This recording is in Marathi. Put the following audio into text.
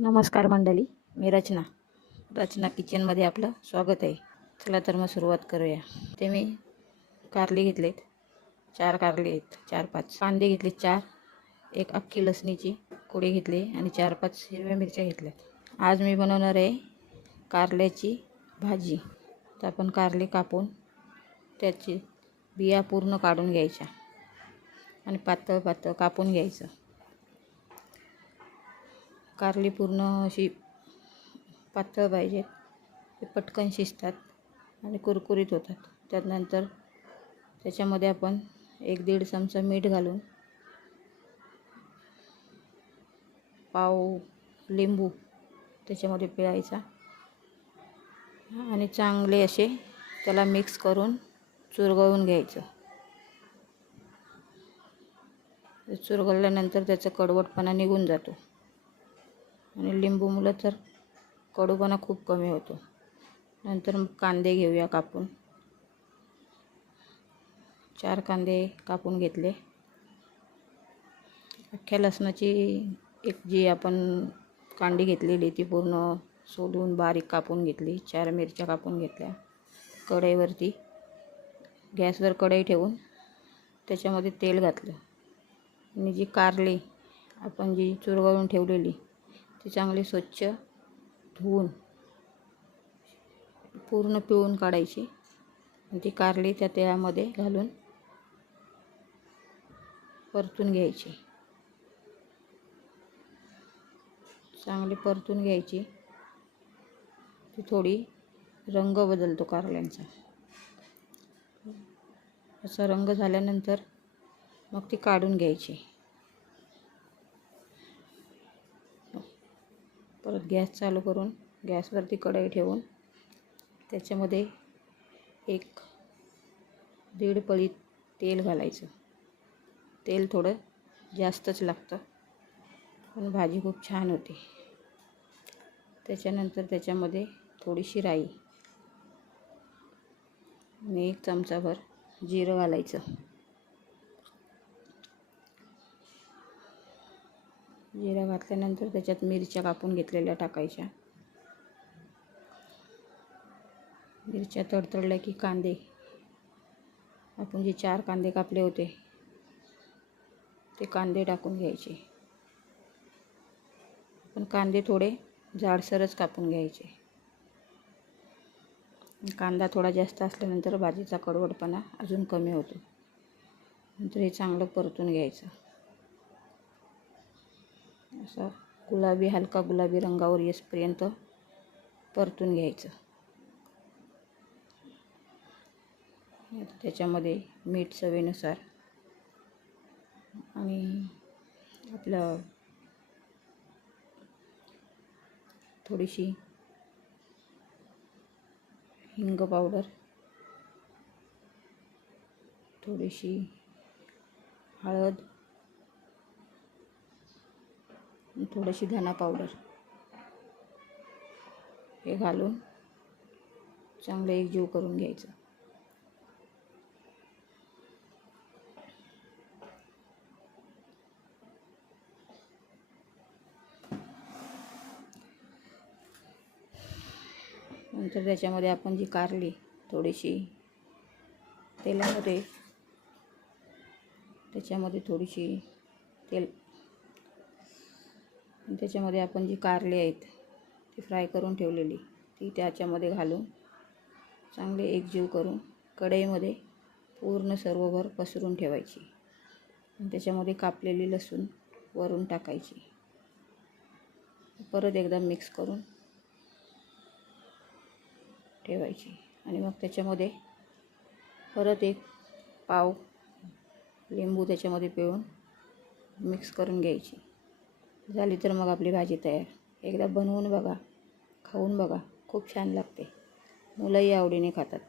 नमस्कार मंडळी, मी रचना किचनमध्ये आपलं स्वागत आहे. चला तर मग सुरुवात करूया. ते मी कारले घेतलेत, 4 कारले आहेत, 4-5 कांदे घेतले, 4 एक अख्खी लसणीची कुडी घेतली आणि 4-5 हिरव्या मिरच्या घेतल्या. आज मी बनवणार आहे कारल्याची भाजी. तर आपण कारले कापून त्याची बिया पूर्ण काढून घ्यायच्या आणि पातळ पातळ कापून घ्यायचं. कारली पूर्ण अशी पातळ पाहिजेत, ते पटकन शिजतात आणि कुरकुरीत होतात. त्यानंतर त्याच्यामध्ये आपण 1-1.5 चमचा मीठ घालून पाव लिंबू त्याच्यामध्ये पिळायचा आणि चांगले असे त्याला मिक्स करून चुरगळून घ्यायचं. चुरगळल्यानंतर त्याचा कडवटपणा निघून जातो आणि लिंबूमुळे तर कडूपणा खूप कमी होतो. नंतर मग कांदे घेऊया कापून. 4 कांदे कापून घेतले. अख्ख्या लसणाची एक जी आपण कांडी घेतलेली ती पूर्ण सोलून बारीक कापून घेतली. 4 मिरच्या कापून घेतल्या. कढईवरती गॅसवर कढई ठेवून त्याच्यामध्ये तेल घातलं आणि जी कारली आपण जी चुरगळून ठेवलेली ती चांगली स्वच्छ धुवून पूर्ण पिळून काढायची आणि ती कारली त्या तेलामध्ये घालून परतून घ्यायची. चांगली परतून घ्यायची. ती थोडी रंग बदलतो कारल्यांचा. असा रंग झाल्यानंतर मग ती काढून घ्यायची. परत गॅस चालू करून गॅसवरती कढई ठेवून त्याच्यामध्ये 1-1.5 पळी तेल घालायचं. तेल थोडं जास्तच लागतं पण भाजी खूप छान होते. त्याच्यानंतर त्याच्यामध्ये थोडीशी राई आणि 1 चमचाभर जिरं घालायचं. जिरं घातल्यानंतर त्याच्यात मिरच्या कापून घेतलेल्या टाकायच्या. मिरच्या तडतडल्या की कांदे आपण जे 4 कांदे कापले होते ते कांदे टाकून घ्यायचे. पण कांदे थोडे जाडसरच कापून घ्यायचे. कांदा थोडा जास्त असल्यानंतर भाजीचा कडवटपणा अजून कमी होतो. नंतर हे चांगलं परतून घ्यायचं. असा हलका गुलाबी रंगावर येईपर्यंत परतून घ्यायचं. त्याच्यामध्ये मीठ चवीनुसार आणि आपलं थोडीशी हिंग पावडर, थोडीशी हळद, थोडीशी धना पावडर हे घालून चांगलं एकजीव करून घ्यायचं. नंतर त्याच्यामध्ये आपण जी कारली थोडीशी तेलामध्ये त्याच्यामध्ये थोडीशी तेल त्याच्यामध्ये आपण जी कारली आहेत ती फ्राय करून ठेवलेली ती त्याच्यामध्ये घालून चांगले एकजीव करून कढईमध्ये पूर्ण सर्वभर पसरून ठेवायची. त्याच्यामध्ये कापलेली लसूण वरून टाकायची. परत एकदा मिक्स करून ठेवायची आणि मग त्याच्यामध्ये परत 1 पाव लिंबू त्याच्यामध्ये पिळून मिक्स करून घ्यायची. झाली तर मग आपली भाजी तयार. एकदा बनवून बघा, खाऊन बघा, खूप छान लागते. मुलंही आवडीने खातात.